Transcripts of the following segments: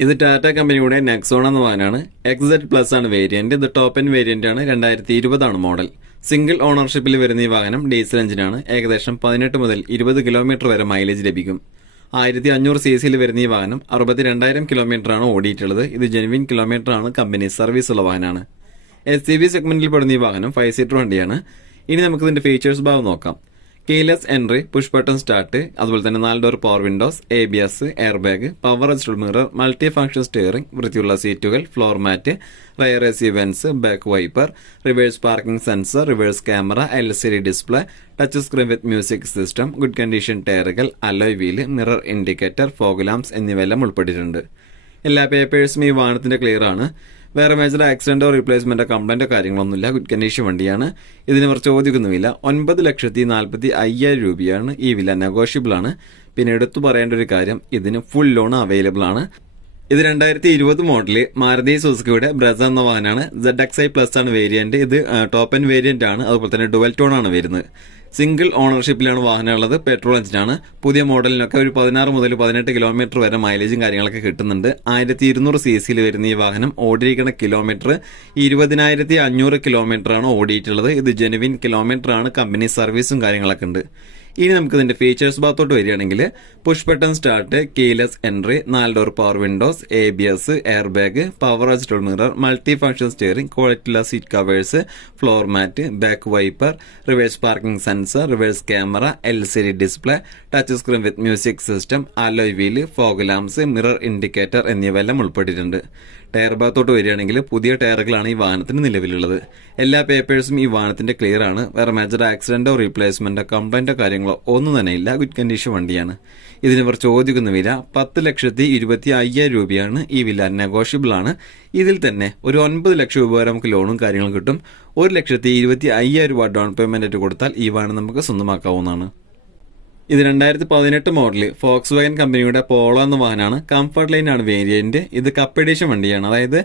ഇത് ടാറ്റ കമ്പനിയുടെ നെക്സോൺ എന്ന വാഹനമാണ്. എക്സെറ്റ് പ്ലസ് ആണ് വേരിയന്റ് ഇത് ടോപ്പ് എൻ വേരിയന്റ് ആണ്. രണ്ടായിരത്തി ഇരുപതാണ് മോഡൽ സിംഗിൾ ഓണർഷിപ്പിൽ വരുന്ന ഈ വാഹനം ഡീസൽ എഞ്ചിനാണ് ഏകദേശം പതിനെട്ട് മുതൽ ഇരുപത് കിലോമീറ്റർ വരെ മൈലേജ് ലഭിക്കും. ആയിരത്തി അഞ്ഞൂറ് സി സിയിൽ വരുന്ന ഈ വാഹനം അറുപത്തി രണ്ടായിരം കിലോമീറ്റർ ആണ് ഓടിയിട്ടുള്ളത്. ഇത് ജെനുവിൻ കിലോമീറ്റർ ആണ് കമ്പനി സർവീസ് ഉള്ള വാഹനമാണ്. എസ് സി ബി സെഗ്മെന്റിൽ പെടുന്ന ഈ വാഹനം ഫൈവ് സീറ്റർ വണ്ടിയാണ്. ഇനി നമുക്ക് ഇതിന്റെ ഫീച്ചേഴ്സ് ഭാഗം നോക്കാം. Keyless entry push button start അതുപോലെ തന്നെ നാല് door power windows A B S air bag power adjustable mirror multi function steering വൃത്തിയുള്ള സീറ്റുകൾ floor mat rear A C vents back wiper reverse parking sensor reverse camera L C D display touch screen with music system good condition ടയറുകൾ alloy wheel mirror indicator fog lamps എന്നിവയെല്ലാം ഉൾപ്പെട്ടിട്ടുണ്ട്. എല്ലാ പേപ്പേഴ്സും ഈ വാഹനത്തിന്റെ clear ആണ്. വേറെ major ആക്സിഡന്റോ റീപ്ലേസ്മെന്റോ കംപ്ലൈന്റോ കാര്യങ്ങളൊന്നുമില്ല. Good condition വണ്ടിയാണ്. ഇതിന് ഇവർ ചോദിക്കുന്നുമില്ല ഒൻപത് ലക്ഷത്തി നാൽപ്പത്തി അയ്യായിരം രൂപയാണ് ഈ വില നെഗോഷ്യബിൾ ആണ്. പിന്നെ എടുത്തു പറയേണ്ട ഒരു കാര്യം ഇതിന് ഫുൾ ലോൺ അവൈലബിൾ ആണ്. ഇത് രണ്ടായിരത്തി ഇരുപത് മോഡൽ മാരുതി സുസുക്കിയുടെ ബ്രസ എന്ന വാഹനമാണ്. സെഡ് എക്സ് ഐ പ്ലസ് ആണ് വേരിയന്റ് ഇത് ടോപ്പ് എൻ വേരിയന്റ് ആണ്. അതുപോലെ തന്നെ ഡുവൽ ടോൺ ആണ് വരുന്നത്. സിംഗിൾ ഓണർഷിപ്പിലാണ് വാഹനം ഉള്ളത് പെട്രോൾ എഞ്ചിനാണ് പുതിയ മോഡലിനൊക്കെ ഒരു പതിനാറ് മുതൽ പതിനെട്ട് കിലോമീറ്റർ വരെ മൈലേജും കാര്യങ്ങളൊക്കെ കിട്ടുന്നുണ്ട്. ആയിരത്തി ഇരുന്നൂറ് സി സിയിൽ വരുന്ന ഈ വാഹനം ഓടിയിരിക്കുന്ന കിലോമീറ്റർ ഇരുപതിനായിരത്തി അഞ്ഞൂറ് കിലോമീറ്റർ ആണ് ഓടിയിട്ടുള്ളത്. ഇത് ജെനുവിൻ കിലോമീറ്റർ ആണ്. കമ്പനി സർവീസും കാര്യങ്ങളൊക്കെ ഉണ്ട്. ഇനി നമുക്ക് ഇതിന്റെ ഫീച്ചേഴ്സ് ഭാഗത്തോട്ട് വരികയാണെങ്കിൽ push button start keyless entry നാല് door power windows A B S air bag power adjustable mirror multi function steering ക്വാളിറ്റിയുള്ള seat covers floor mat back wiper reverse parking sensor reverse camera L C D display touch screen with music system alloy wheel fog lamps mirror indicator എന്നിവയെല്ലാം ഉൾപ്പെട്ടിട്ടുണ്ട്. Tyre ഭാഗത്തോട്ട് വരികയാണെങ്കിൽ പുതിയ ടയറുകളാണ് ഈ വാഹനത്തിന് നിലവിലുള്ളത്. എല്ലാ പേപ്പേഴ്സും ഈ വാഹനത്തിന്റെ ക്ലിയർ ആണ്. വേറെ മേജർ ആക്സിഡന്റോ റീപ്ലേസ്മെന്റോ കംപ്ലൈന്റോ കാര്യങ്ങളോ ഒന്നും തന്നെ ഇല്ല. ഗുഡ് കണ്ടീഷൻ വണ്ടിയാണ്. ഇതിന് ഇവർ ചോദിക്കുന്ന വില പത്ത് ലക്ഷത്തി ഇരുപത്തി അയ്യായിരം രൂപയാണ്. ഈ വില നെഗോഷ്യബിൾ ആണ്. ഇതിൽ തന്നെ ഒരു ഒൻപത് ലക്ഷം രൂപ വരെ നമുക്ക് ലോണും കാര്യങ്ങളും കിട്ടും. ഒരു ലക്ഷത്തി ഇരുപത്തി അയ്യായിരം രൂപ ഡൗൺ പേയ്മെന്റ് ആയിട്ട് കൊടുത്താൽ ഈ വാഹനം നമുക്ക് സ്വന്തമാക്കാവുന്നതാണ്. ഇത് രണ്ടായിരത്തി പതിനെട്ട് മോഡൽ ഫോക്സ് വാഗൻ കമ്പനിയുടെ പോളോ എന്ന വാഹനമാണ്. കംഫർട്ട് ലൈൻ ആണ് വേരിയന്റ് ഇത് കപ്പ് എഡീഷൻ വണ്ടിയാണ്. അതായത്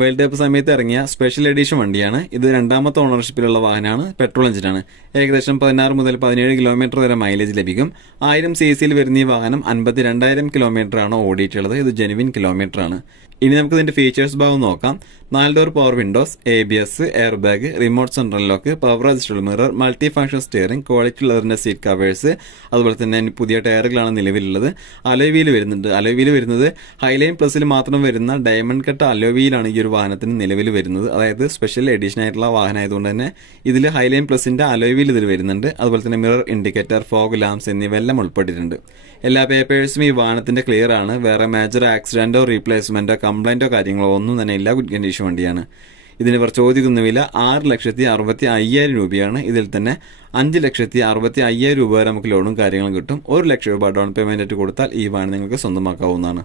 വേൾഡ് കപ്പ് സമയത്ത് ഇറങ്ങിയ സ്പെഷ്യൽ എഡീഷൻ വണ്ടിയാണ്. ഇത് രണ്ടാമത്തെ ഓണർഷിപ്പിലുള്ള വാഹനമാണ്. പെട്രോൾ എഞ്ചിനാണ് ഏകദേശം പതിനാറ് മുതൽ പതിനേഴ് കിലോമീറ്റർ വരെ മൈലേജ് ലഭിക്കും. ആയിരം സി സിയിൽ വരുന്ന ഈ വാഹനം അൻപത്തി രണ്ടായിരം കിലോമീറ്റർ ആണ് ഓടിയിട്ടുള്ളത്. ഇത് ജെനുവിൻ കിലോമീറ്റർ ആണ്. ഇനി നമുക്ക് ഇതിന്റെ ഫീച്ചേഴ്സ് ഭാഗം നോക്കാം. നാല് door power windows A B S air bag remote central lock power adjustable mirror multi function steering quality ലെതറിന്റെ seat covers അതുപോലെ തന്നെ പുതിയ ടയറുകളാണ് നിലവിലുള്ളത്. അലോവീൽ വരുന്നുണ്ട്. അലോവീൽ വരുന്നത് ഹൈലൈൻ പ്ലസിൽ മാത്രം വരുന്ന ഡയമണ്ട് കട്ട് അലോവീലാണ് ഈ ഒരു വാഹനത്തിന് നിലവിൽ വരുന്നത്. അതായത് സ്പെഷ്യൽ എഡിഷൻ ആയിട്ടുള്ള വാഹനം ആയതുകൊണ്ട് തന്നെ ഇതിൽ ഹൈലൈൻ പ്ലസിന്റെ അലോവീൽ ഇതിൽ വരുന്നുണ്ട്. അതുപോലെ തന്നെ മിറർ ഇൻഡിക്കേറ്റർ ഫോഗ് ലാംസ് എന്നിവയെല്ലാം ഉൾപ്പെട്ടിട്ടുണ്ട്. എല്ലാ പേപ്പേഴ്സും ഈ വാഹനത്തിന്റെ ക്ലിയർ ആണ്. വേറെ മേജർ ആക്സിഡന്റോ റീപ്ലേസ്മെന്റോ കംപ്ലൈന്റോ കാര്യങ്ങളോ ഒന്നും തന്നെ ഇല്ല ഗുഡ് കണ്ടീഷൻ വണ്ടിയാണ്. ഇതിന് ഇവർ ചോദിക്കുന്ന വില ആറ് ലക്ഷത്തി അറുപത്തി അയ്യായിരം രൂപയാണ്. ഇതിൽ തന്നെ അഞ്ച് ലക്ഷത്തി അറുപത്തി അയ്യായിരം രൂപ വരെ നമുക്ക് ലോണും കാര്യങ്ങളും കിട്ടും. ഒരു ലക്ഷം രൂപ ഡൗൺ ആയിട്ട് കൊടുത്താൽ ഈ വാഹനം നിങ്ങൾക്ക് സ്വന്തമാക്കാവുന്നതാണ്.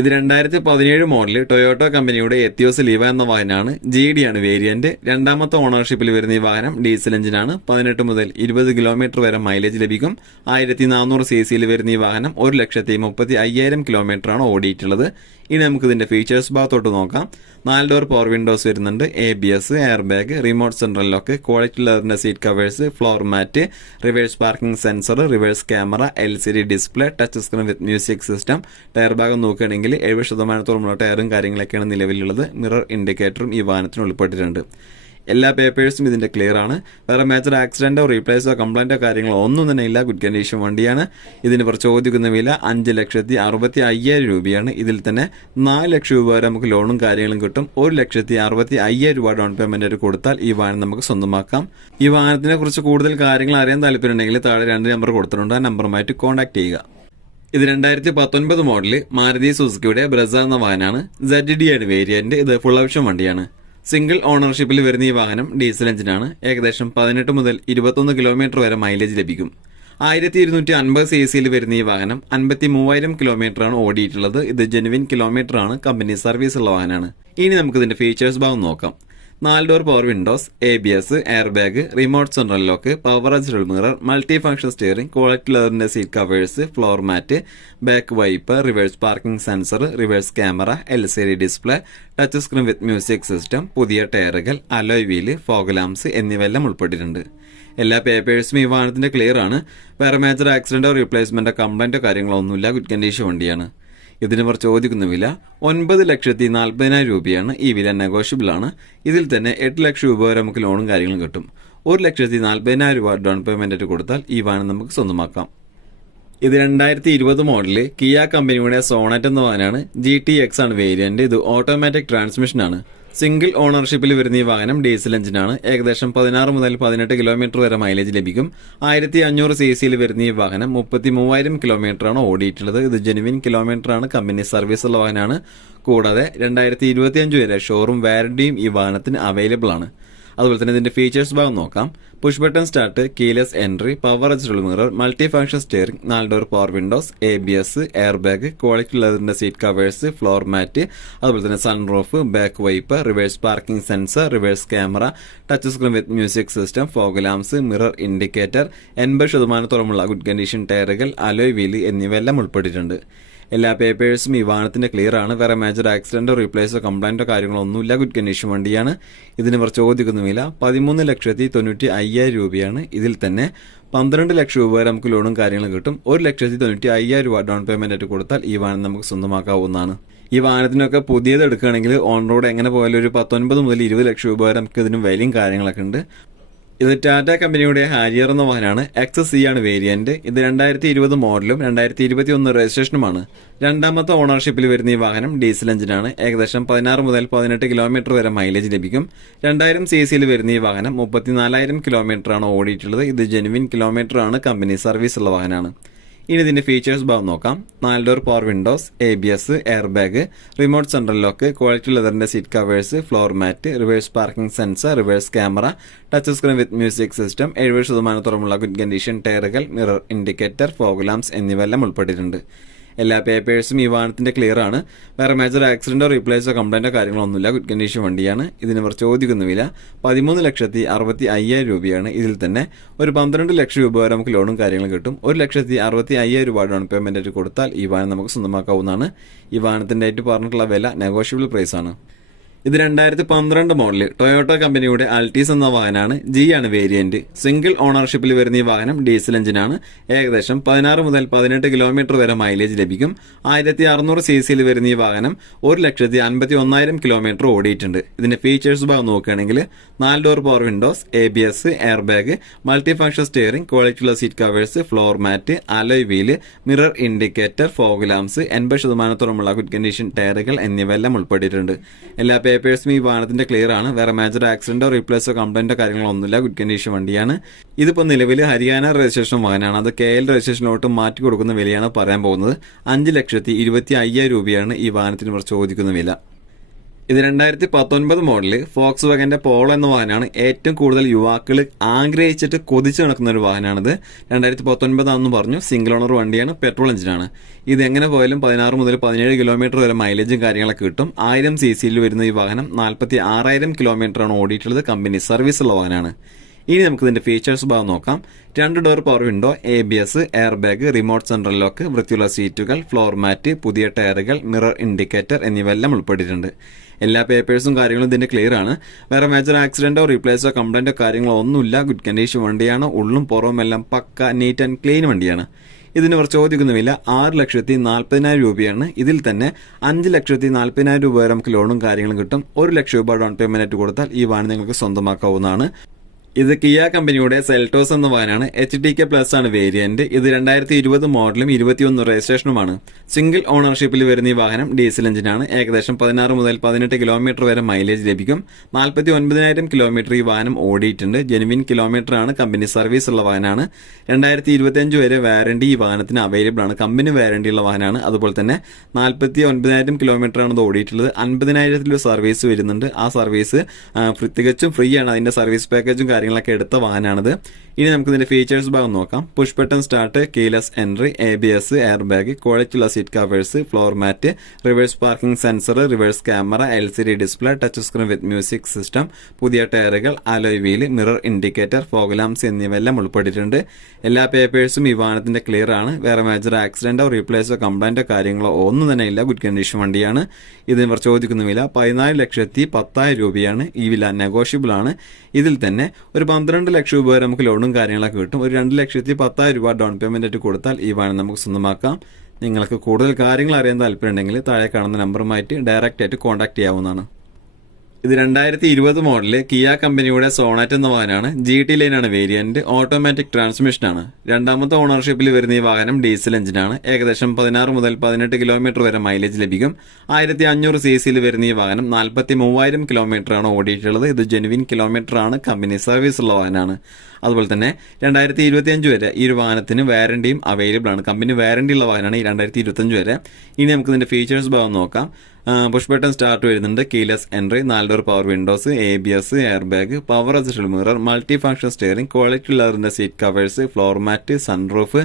ഇത് രണ്ടായിരത്തി പതിനേഴ് മോഡൽ ടൊയോട്ടോ കമ്പനിയുടെ എത്തിയോസ് ലീവ എന്ന വാഹനമാണ് ജി ഡി ആണ് വേരിയന്റ്. രണ്ടാമത്തെ ഓണർഷിപ്പിൽ വരുന്ന ഈ വാഹനം ഡീസൽ എഞ്ചിനാണ്. പതിനെട്ട് മുതൽ ഇരുപത് കിലോമീറ്റർ വരെ മൈലേജ് ലഭിക്കും. ആയിരത്തി നാനൂറ് സി സിയിൽ വരുന്ന ഈ വാഹനം ഒരു ലക്ഷത്തി മുപ്പത്തി അയ്യായിരം കിലോമീറ്റർ ആണ് ഓടിയിട്ടുള്ളത്. ഇനി നമുക്ക് ഇതിന്റെ ഫീച്ചേഴ്സ് ഭാഗത്തോട്ട് നോക്കാം. നാല് ഡോർ പവർ വിൻഡോസ് വരുന്നുണ്ട് A B S air bag remote central lock quality ലെതറിന്റെ seat covers floor mat reverse parking sensor reverse camera L C D display touch screen with music system tyre ഭാഗം നോക്കുകയാണെങ്കിൽ എഴുപത് ശതമാനത്തോളമുള്ള ടയറും കാര്യങ്ങളൊക്കെയാണ് നിലവിലുള്ളത്. Mirror ഇൻഡിക്കേറ്ററും ഈ വാഹനത്തിന് ഉൾപ്പെട്ടിട്ടുണ്ട്. എല്ലാ പേപ്പേഴ്സും ഇതിന്റെ ക്ലിയർ ആണ്. വേറെ മേജർ ആക്സിഡന്റോ റീപ്ലേസോ കംപ്ലൈന്റോ കാര്യങ്ങളോ ഒന്നും തന്നെ ഇല്ല. ഗുഡ് കണ്ടീഷൻ വണ്ടിയാണ്. ഇതിന് ചോദിക്കുന്ന വില അഞ്ച് ലക്ഷത്തി അറുപത്തി അയ്യായിരം രൂപയാണ്. ഇതിൽ തന്നെ നാല് ലക്ഷം രൂപ വരെ നമുക്ക് ലോണും കാര്യങ്ങളും കിട്ടും. ഒരു ലക്ഷത്തി അറുപത്തി അയ്യായിരം രൂപ ഡൗൺ പേയ്മെന്റ് ആയിട്ട് കൊടുത്താൽ ഈ വാഹനം നമുക്ക് സ്വന്തമാക്കാം. ഈ വാഹനത്തിനെ കുറിച്ച് കൂടുതൽ കാര്യങ്ങൾ അറിയാൻ താല്പര്യമുണ്ടെങ്കിൽ താഴെ രണ്ട് നമ്പർ കൊടുത്തിട്ടുണ്ട്. ആ നമ്പറുമായിട്ട് കോൺടാക്ട് ചെയ്യുക. ഇത് രണ്ടായിരത്തി പത്തൊൻപത് മോഡൽ മാരുതി സുസുക്കിയുടെ ബ്രസ എന്ന വാഹനമാണ്. സെഡ് ഡി ആണ് വേരിയന്റ് ഇത് ഫുൾ ഓപ്ഷൻ വണ്ടിയാണ്. സിംഗിൾ ഓണർഷിപ്പിൽ വരുന്ന ഈ വാഹനം ഡീസൽ എഞ്ചിനാണ്. ഏകദേശം പതിനെട്ട് മുതൽ ഇരുപത്തൊന്ന് കിലോമീറ്റർ വരെ മൈലേജ് ലഭിക്കും. ആയിരത്തി ഇരുന്നൂറ്റി അൻപത് സി സിയിൽ വരുന്ന ഈ വാഹനം അൻപത്തി മൂവായിരം കിലോമീറ്റർ ആണ് ഓടിയിട്ടുള്ളത്. ഇത് ജെനുവിൻ കിലോമീറ്റർ ആണ്. കമ്പനി സർവീസ് ഉള്ള വാഹനമാണ്. ഇനി നമുക്ക് ഇതിന്റെ ഫീച്ചേഴ്സ് ഭാഗം നോക്കാം. നാല് door power windows A B S air bag remote central lock power അജ് mirror multi function steering quality ലെതറിന്റെ seat covers floor mat back wipe reverse parking sensor reverse camera L C D display touch screen with music system പുതിയ ടയറുകൾ alloy wheel fog lamps എന്നിവയെല്ലാം ഉൾപ്പെട്ടിട്ടുണ്ട്. എല്ലാ പേപ്പേഴ്സും ഈ വാഹനത്തിന്റെ clear ആണ്. വേറെ major ആക്സിഡന്റോ റീപ്ലേസ്മെന്റോ കംപ്ലൈന്റോ കാര്യങ്ങളോ ഒന്നുമില്ല. ഗുഡ് കണ്ടീഷൻ വണ്ടിയാണ്. ഇതിനിവർ ചോദിക്കുന്ന വില ഒൻപത് ലക്ഷത്തി നാൽപ്പതിനായിരം രൂപയാണ്. ഈ വില നെഗോഷ്യബിൾ ആണ്. ഇതിൽ തന്നെ എട്ട് ലക്ഷം രൂപ വരെ നമുക്ക് ലോണും കാര്യങ്ങളും കിട്ടും. ഒരു ലക്ഷത്തി നാൽപ്പതിനായിരം രൂപ ഡൗൺ പേയ്മെന്റ് ആയിട്ട് കൊടുത്താൽ ഈ വാഹനം നമുക്ക് സ്വന്തമാക്കാം. ഇത് രണ്ടായിരത്തി ഇരുപത് മോഡൽ കിയ കമ്പനിയുടെ സോണറ്റ് എന്ന വാഹനമാണ്. ജി ടി എക്സ് ആണ് വേരിയന്റ് ഇത് ഓട്ടോമാറ്റിക് ട്രാൻസ്മിഷൻ ആണ്. സിംഗിൾ ഓണർഷിപ്പിൽ വരുന്ന ഈ വാഹനം ഡീസൽ എഞ്ചിനാണ് ഏകദേശം പതിനാറ് മുതൽ പതിനെട്ട് കിലോമീറ്റർ വരെ മൈലേജ് ലഭിക്കും. ആയിരത്തി അഞ്ഞൂറ് സി സിയിൽ വരുന്ന ഈ വാഹനം മുപ്പത്തി മൂവായിരം കിലോമീറ്റർ ആണ് ഓടിയിട്ടുള്ളത്. ഇത് ജെനുവിൻ കിലോമീറ്റർ ആണ്. കമ്പനി സർവീസ് ഉള്ള വാഹനമാണ്. കൂടാതെ രണ്ടായിരത്തി ഇരുപത്തിയഞ്ച് വരെ ഷോറൂം വാരണ്ടിയും ഈ വാഹനത്തിന് അവൈലബിൾ ആണ്. അതുപോലെ തന്നെ ഇതിന്റെ ഫീച്ചേഴ്സ് ഭാഗം നോക്കാം. Push button start keyless entry power adjustable mirror multi function steering നാല് door power windows A B S air bag quality ലെതറിന്റെ seat covers floor mat അതുപോലെ തന്നെ sunroof back wipe reverse parking sensor reverse camera touch screen with music system fog lamps mirror indicator എൺപത് ശതമാനത്തോളമുള്ള good condition ടയറുകൾ alloy wheel എന്നിവയെല്ലാം ഉൾപ്പെട്ടിട്ടുണ്ട്. എല്ലാ പേപ്പേഴ്സും ഈ വാഹനത്തിന്റെ ക്ലിയർ ആണ്. വേറെ മേജർ ആക്സിഡന്റോ റീപ്ലേസോ കംപ്ലൈന്റോ കാര്യങ്ങളോ ഒന്നുമില്ല ഗുഡ് കണ്ടീഷൻ വണ്ടിയാണ്. ഇതിന് ഇവർ ചോദിക്കുന്നുമില്ല. പതിമൂന്ന് ലക്ഷത്തി തൊണ്ണൂറ്റി അയ്യായിരം രൂപയാണ് ഇതിൽ തന്നെ. പന്ത്രണ്ട് ലക്ഷം രൂപ വരെ നമുക്ക് ലോണും കാര്യങ്ങളും കിട്ടും. ഒരു ലക്ഷത്തി തൊണ്ണൂറ്റി അയ്യായിരം രൂപ ഡൗൺ പേയ്മെന്റ് ആയിട്ട് കൊടുത്താൽ ഈ വാഹനം നമുക്ക് സ്വന്തമാക്കാവുന്നതാണ്. ഈ വാഹനത്തിനൊക്കെ പുതിയത് എടുക്കുകയാണെങ്കിൽ ഓൺ റോഡ് എങ്ങനെ പോയാലും ഒരു പത്തൊൻപത് മുതൽ ഇരുപത് ലക്ഷം രൂപ വരെ നമുക്ക് ഇതിനും വിലയും കാര്യങ്ങളൊക്കെ ഉണ്ട്. ഇത് ടാറ്റ കമ്പനിയുടെ ഹാരിയർ എന്ന വാഹനമാണ്. എക്സസ് സി ആണ് വേരിയന്റ്. ഇത് രണ്ടായിരത്തി ഇരുപത് മോഡലും രണ്ടായിരത്തി ഇരുപത്തി ഒന്ന് രജിസ്ട്രേഷനുമാണ്. രണ്ടാമത്തെ ഓണർഷിപ്പിൽ വരുന്ന ഈ വാഹനം ഡീസൽ എഞ്ചിനാണ്. ഏകദേശം പതിനാറ് മുതൽ പതിനെട്ട് കിലോമീറ്റർ വരെ മൈലേജ് ലഭിക്കും. രണ്ടായിരം സി സിയിൽ വരുന്ന ഈ വാഹനം മുപ്പത്തിനാലായിരം കിലോമീറ്റർ ആണ് ഓടിയിട്ടുള്ളത്. ഇത് ജെനുവിൻ കിലോമീറ്റർ ആണ് കമ്പനി സർവീസ് ഉള്ള വാഹനമാണ്. ഇനി ഇതിന്റെ ഫീച്ചേഴ്സ് ഭാഗം നോക്കാം. നാല് door power windows A B S air bag remote central lock quality ലെതറിന്റെ seat covers floor mat reverse parking sensor reverse camera touch screen with music system എഴുപത് ശതമാനത്തോളമുള്ള ഗുഡ് കണ്ടീഷൻ ടയറുകൾ മിറർ ഇൻഡിക്കേറ്റർ ഫോഗ് ലാംസ് എന്നിവയെല്ലാം ഉൾപ്പെട്ടിട്ടുണ്ട്. എല്ലാ പേപ്പേഴ്സും ഈ വാഹനത്തിന്റെ clear ആണ്. വേറെ മേജർ ആക്സിഡന്റോ റീപ്ലേസോ കംപ്ലൈന്റോ കാര്യങ്ങളൊന്നുമില്ല. ഗുഡ് കണ്ടീഷൻ വണ്ടിയാണ്. ഇതിന് ഇവർ ചോദിക്കുന്ന വില പതിമൂന്ന് ലക്ഷത്തി അറുപത്തി അയ്യായിരം രൂപയാണ്. ഇതിൽ തന്നെ ഒരു പന്ത്രണ്ട് ലക്ഷം രൂപ വരെ നമുക്ക് ലോണും കാര്യങ്ങളും കിട്ടും. ഒരു ലക്ഷത്തി അറുപത്തി അയ്യായിരം രൂപ ഡൗൺ പേയ്മെന്റ് ആയിട്ട് കൊടുത്താൽ ഈ വാഹനം നമുക്ക് സ്വന്തമാക്കാവുന്നതാണ്. ഈ വാഹനത്തിന്റെ ആയിട്ട് പറഞ്ഞിട്ടുള്ള വില നെഗോഷ്യബിൾ പ്രൈസ് ആണ്. ഇത് രണ്ടായിരത്തി പന്ത്രണ്ട് മോഡൽ ടൊയോട്ട കമ്പനിയുടെ അൾട്ടീസ് എന്ന വാഹനമാണ് ജി ആണ് വേരിയന്റ് സിംഗിൾ ഓണർഷിപ്പിൽ വരുന്ന ഈ വാഹനം ഡീസൽ എഞ്ചിനാണ് ഏകദേശം പതിനാറ് മുതൽ പതിനെട്ട് കിലോമീറ്റർ വരെ മൈലേജ് ലഭിക്കും. ആയിരത്തി അറുന്നൂറ് സി സിയിൽ വരുന്ന ഈ വാഹനം ഒരു ലക്ഷത്തി അൻപത്തി ഒന്നായിരം കിലോമീറ്റർ ഓടിയിട്ടുണ്ട്. ഇതിന്റെ ഫീച്ചേഴ്സ് ഭാഗം നോക്കുകയാണെങ്കിൽ നാല് door power windows A B S air bag multi function steering ക്വാളിറ്റിയുള്ള seat covers floor mat alloy wheel mirror indicator fog lamps എൺപത് ശതമാനത്തോളമുള്ള ഗുഡ് കണ്ടീഷൻ ടയറുകൾ എന്നിവയെല്ലാം ഉൾപ്പെട്ടിട്ടുണ്ട്. എല്ലാ പേപ്പേഴ്സും ഈ വാഹനത്തിന്റെ ക്ലിയർ ആണ്. വേറെ മേജർ ആക്സിഡന്റോ റീപ്ലേസോ കംപ്ലൈന്റോ കാര്യങ്ങളോ ഒന്നുമില്ല. ഗുഡ് കണ്ടീഷൻ വണ്ടിയാണ്. ഇതിപ്പോൾ നിലവിൽ ഹരിയാന രജിസ്ട്രേഷൻ വാഹനമാണ്. അത് കെ എൽ രജിസ്ട്രേഷനിലോട്ട് മാറ്റി കൊടുക്കുന്ന വിലയാണ് പറയാൻ പോകുന്നത്. അഞ്ച് ലക്ഷത്തി ഇരുപത്തി അയ്യായിരം രൂപയാണ് ഈ വാഹനത്തിന് ചോദിക്കുന്ന വില. ഇത് രണ്ടായിരത്തി പത്തൊൻപത് മോഡൽ ഫോക്സ് വാഗന്റെ പോളോ എന്ന വാഹനമാണ്. ഏറ്റവും കൂടുതൽ യുവാക്കൾ ആഗ്രഹിച്ചിട്ട് കൊതിച്ചു നടക്കുന്ന ഒരു വാഹനമാണിത്. രണ്ടായിരത്തി പത്തൊൻപതാണെന്ന് പറഞ്ഞു. സിംഗിൾ ഓണർ വണ്ടിയാണ്. പെട്രോൾ എഞ്ചിനാണ് ഇത് എങ്ങനെ പോയാലും പതിനാറ് മുതൽ പതിനേഴ് കിലോമീറ്റർ വരെ മൈലേജും കാര്യങ്ങളൊക്കെ കിട്ടും. ആയിരം സി സിയിൽ വരുന്ന ഈ വാഹനം നാൽപ്പത്തി ആറായിരം കിലോമീറ്ററാണ് ഓടിയിട്ടുള്ളത്. കമ്പനി സർവീസ് ഉള്ള വാഹനമാണ്. ഇനി നമുക്ക് ഇതിന്റെ ഫീച്ചേഴ്സ് ഭാഗം നോക്കാം. രണ്ട് door power window A B S air bag remote central lock വൃത്തിയുള്ള സീറ്റുകൾ ഫ്ലോർ മാറ്റ് പുതിയ ടയറുകൾ മിറർ ഇൻഡിക്കേറ്റർ എന്നിവയെല്ലാം ഉൾപ്പെട്ടിട്ടുണ്ട്. എല്ലാ പേപ്പേഴ്സും കാര്യങ്ങളും ഇതിന്റെ ക്ലിയർ ആണ്. വേറെ മേജർ ആക്സിഡന്റോ റീപ്ലേസോ കംപ്ലൈന്റോ കാര്യങ്ങളോ ഒന്നുമില്ല. ഗുഡ് കണ്ടീഷൻ വണ്ടിയാണ്. ഉള്ളും പുറവും എല്ലാം പക്ക നീറ്റ് ആൻഡ് ക്ലീൻ വണ്ടിയാണ്. ഇതിന് ഇവർ ചോദിക്കുന്നുമില്ല. ആറ് ലക്ഷത്തി നാൽപ്പതിനായിരം രൂപയാണ്. ഇതിൽ തന്നെ അഞ്ച് ലക്ഷത്തി നാൽപ്പതിനായിരം രൂപ വരെ നമുക്ക് ലോണും കാര്യങ്ങളും കിട്ടും. ഒരു ലക്ഷം രൂപ ഡൗൺ പേയ്മെന്റ് കൊടുത്താൽ ഈ വാഹനം നിങ്ങൾക്ക് സ്വന്തമാക്കാവുന്നതാണ്. ഇത് കിയ കമ്പനിയുടെ സെൽട്ടോസ് എന്ന വാനാണ് എച്ച് ഡി കെ പ്ലസ് ആണ് വേരിയന്റ്. ഇത് രണ്ടായിരത്തി ഇരുപത് മോഡലും ഇരുപത്തിയൊന്ന് രജിസ്ട്രേഷനുമാണ്. സിംഗിൾ ഓണർഷിപ്പിൽ വരുന്ന ഈ വാഹനം ഡീസൽ എഞ്ചിനാണ്. ഏകദേശം പതിനാറ് മുതൽ പതിനെട്ട് കിലോമീറ്റർ വരെ മൈലേജ് ലഭിക്കും. നാൽപ്പത്തി ഒൻപതിനായിരം കിലോമീറ്റർ ഈ വാഹനം ഓടിയിട്ടുണ്ട്. ജെനുവിൻ കിലോമീറ്റർ ആണ് കമ്പനി സർവീസ് ഉള്ള വാഹനമാണ് രണ്ടായിരത്തി ഇരുപത്തിയഞ്ച് വരെ വാറണ്ടി ഈ വാഹനത്തിന് അവൈലബിൾ ആണ്. കമ്പനി വാറണ്ടി ഉള്ള വാഹനമാണ് അതുപോലെ തന്നെ നാൽപ്പത്തി ഒൻപതിനായിരം കിലോമീറ്റർ ആണ് ഇത് ഓടിയിട്ടുള്ളത്. അൻപതിനായിരത്തിൽ സർവീസ് വരുന്നുണ്ട്. ആ സർവീസ് തികച്ചും ഫ്രീ ആണ്. അതിന്റെ സർവീസ് പാക്കേജും കാര്യങ്ങളൊക്കെ എടുത്ത വാഹനമാണിത് ഇനി നമുക്ക് ഫീച്ചേഴ്സ് ഭാഗം നോക്കാം. Push button start keyless entry A B S air bag ക്വാളിറ്റിയുള്ള seat covers floor mat reverse parking sensor reverse camera L C D display touch screen with music system പുതിയ ടയറുകൾ alloy wheel mirror indicator fog lamps എന്നിവയെല്ലാം ഉൾപ്പെട്ടിട്ടുണ്ട്. എല്ലാ പേപ്പേഴ്സും ഈ വാഹനത്തിന്റെ clear ആണ്. വേറെ മേജർ ആക്സിഡന്റോ റീപ്ലേസോ കംപ്ലൈന്റോ കാര്യങ്ങളോ ഒന്നും തന്നെ ഇല്ല. ഗുഡ് കണ്ടീഷൻ വണ്ടിയാണ്. ഇത് ഇവർ ചോദിക്കുന്ന വില പതിനാല് ലക്ഷത്തി പത്തായിരം രൂപയാണ് ഈ വില നെഗോഷ്യബിൾ ആണ്. ഇതിൽ തന്നെ ഒരു പന്ത്രണ്ട് ലക്ഷം രൂപ വരെ നമുക്ക് ലോണും കാര്യങ്ങളൊക്കെ കിട്ടും. ഒരു രണ്ട് ലക്ഷത്തി പത്തായിരം രൂപ ഡൗൺ പേയ്മെന്റ് ആയിട്ട് കൊടുത്താൽ ഈ വാഹനം നമുക്ക് സ്വന്തമാക്കാം. നിങ്ങൾക്ക് കൂടുതൽ കാര്യങ്ങൾ അറിയാൻ താല്പര്യമുണ്ടെങ്കിൽ താഴെ കാണുന്ന നമ്പറുമായിട്ട് ഡയറക്റ്റ് ആയിട്ട് കോൺടാക്ട് ചെയ്യാവുന്നതാണ്. ഇത് രണ്ടായിരത്തി ഇരുപത് മോഡൽ കിയ കമ്പനിയുടെ സോണാറ്റ് എന്ന വാഹനമാണ്. ജി ടി ലൈനാണ് വേരിയന്റ് ഓട്ടോമാറ്റിക് ട്രാൻസ്മിഷനാണ് രണ്ടാമത്തെ ഓണർഷിപ്പിൽ വരുന്ന ഈ വാഹനം ഡീസൽ എഞ്ചിനാണ് ഏകദേശം പതിനാറ് മുതൽ പതിനെട്ട് കിലോമീറ്റർ വരെ മൈലേജ് ലഭിക്കും. ആയിരത്തി അഞ്ഞൂറ് സി സിയിൽ വരുന്ന ഈ വാഹനം നാൽപ്പത്തി മൂവായിരം കിലോമീറ്റർ ആണ് ഓടിയിട്ടുള്ളത്. ഇത് ജെനുവിൻ കിലോമീറ്റർ ആണ്. കമ്പനി സർവീസ് ഉള്ള വാഹനമാണ്. അതുപോലെ തന്നെ രണ്ടായിരത്തി ഇരുപത്തിയഞ്ച് വരെ ഈ ഒരു വാഹനത്തിന് വാറണ്ടിയും അവൈലബിൾ ആണ്. കമ്പനി വാറണ്ടി ഉള്ള വാഹനമാണ് ഈ രണ്ടായിരത്തി ഇരുപത്തഞ്ച് വരെ. ഇനി നമുക്ക് ഇതിന്റെ ഫീച്ചേഴ്സ് ഭാഗം നോക്കാം. പുഷ് ബട്ടൺ സ്റ്റാർട്ട് വരുന്നുണ്ട്. കീലെസ് എൻട്രി നാല് door power windows A B S air bag power assisted mirror multi function steering quality ലെതറിന്റെ seat covers floor mat sunroof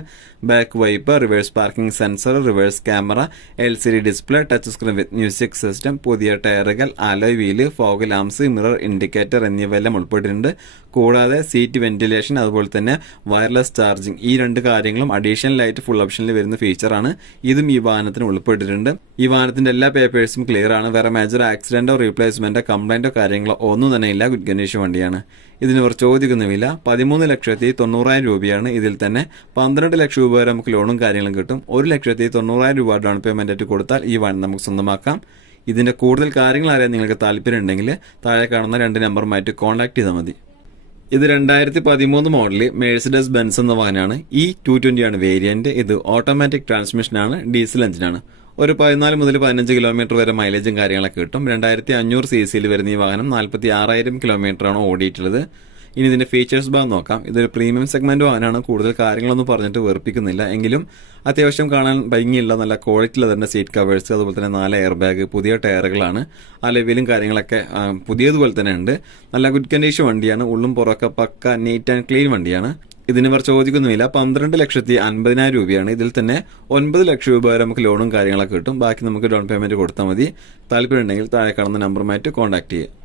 back wipe reverse parking sensor reverse camera L C D display touch screen with music system പുതിയ ടയറുകൾ alloy wheel fog lamps mirror indicator എന്നിവയെല്ലാം ഉൾപ്പെട്ടിട്ടുണ്ട്. കൂടാതെ seat ventilation അതുപോലെ തന്നെ wireless charging ഈ രണ്ട് കാര്യങ്ങളും അഡീഷണൽ ആയിട്ട് ഫുൾ ഓപ്ഷനിൽ വരുന്ന ഫീച്ചറാണ് ഇതും ഈ വാഹനത്തിന് ഉൾപ്പെട്ടിട്ടുണ്ട്. ഈ വാഹനത്തിന്റെ എല്ലാ പേപ്പേഴ്സും ക്ലിയർ ആണ്. വേറെ മേജർ ആക്സിഡന്റോ റീപ്ലേസ്മെന്റോ കംപ്ലൈന്റോ കാര്യങ്ങളോ ഒന്നും തന്നെ ഇല്ല ഗുഡ് ഗണേഷ് വണ്ടിയാണ്. ഇതിന് ഇവർ ചോദിക്കുന്ന വില പതിമൂന്ന് ലക്ഷത്തി തൊണ്ണൂറായിരം രൂപയാണ് ഇതിൽ തന്നെ. പന്ത്രണ്ട് ലക്ഷം രൂപ വരെ നമുക്ക് ലോണും കാര്യങ്ങളും കിട്ടും. ഒരു ലക്ഷത്തി തൊണ്ണൂറായിരം രൂപ ഡൗൺ പേയ്മെന്റ് ആയിട്ട് കൊടുത്താൽ ഈ വണ്ടി നമുക്ക് സ്വന്തമാക്കാം. ഇതിന്റെ കൂടുതൽ കാര്യങ്ങൾ അറിയാൻ നിങ്ങൾക്ക് താല്പര്യം ഉണ്ടെങ്കിൽ താഴെ കാണുന്ന രണ്ട് നമ്പറുമായിട്ട് കോൺടാക്ട് ചെയ്താൽ മതി. ഇത് രണ്ടായിരത്തി പതിമൂന്ന് മോഡലിൽ മേഴ്സിഡസ് ബെൻസ് എന്ന വാഹനമാണ്. ഈ ടു ട്വന്റി ആണ് വേരിയന്റ് ഇത് ഓട്ടോമാറ്റിക് ട്രാൻസ്മിഷനാണ് ഡീസൽ എഞ്ചിനാണ് ഒരു പതിനാല് മുതൽ പതിനഞ്ച് കിലോമീറ്റർ വരെ മൈലേജും കാര്യങ്ങളൊക്കെ കിട്ടും. രണ്ടായിരത്തി അഞ്ഞൂറ് സി സിയിൽ വരുന്ന ഈ വാഹനം നാൽപ്പത്തി ആറായിരം കിലോമീറ്റർ ആണ് ഓടിയിട്ടുള്ളത്. ഇനി ഇതിന്റെ ഫീച്ചേഴ്സ് ഭാഗം നോക്കാം. ഇതൊരു പ്രീമിയം സെഗ്മെന്റ് വാഹനമാണ്. കൂടുതൽ കാര്യങ്ങളൊന്നും പറഞ്ഞിട്ട് വെറുപ്പിക്കുന്നില്ല. എങ്കിലും അത്യാവശ്യം കാണാൻ ഭംഗിയുള്ള നല്ല ക്വാളിറ്റി തന്നെ സീറ്റ് കവേഴ്സ് അതുപോലെ തന്നെ നാല് എയർ ബാഗ് പുതിയ ടയറുകളാണ്. ആ ലെവലും കാര്യങ്ങളൊക്കെ പുതിയതുപോലെ തന്നെ ഉണ്ട്. നല്ല ഗുഡ് കണ്ടീഷൻ വണ്ടിയാണ്. ഉള്ളും പുറമൊക്കെ പക്ക നീറ്റ് ആൻഡ് ക്ലീൻ വണ്ടിയാണ്. ഇതിന് ഇവർ ചോദിക്കുന്നുമില്ല പന്ത്രണ്ട് ലക്ഷത്തി അൻപതിനായിരം രൂപയാണ്. ഇതിൽ തന്നെ ഒൻപത് ലക്ഷം രൂപ വരെ നമുക്ക് ലോണും കാര്യങ്ങളൊക്കെ കിട്ടും. ബാക്കി നമുക്ക് ഡൗൺ പേയ്മെന്റ് കൊടുത്താൽ മതി. താല്പര്യം ഉണ്ടെങ്കിൽ താഴെ കാണുന്ന നമ്പറുമായിട്ട് കോൺടാക്ട് ചെയ്യുക.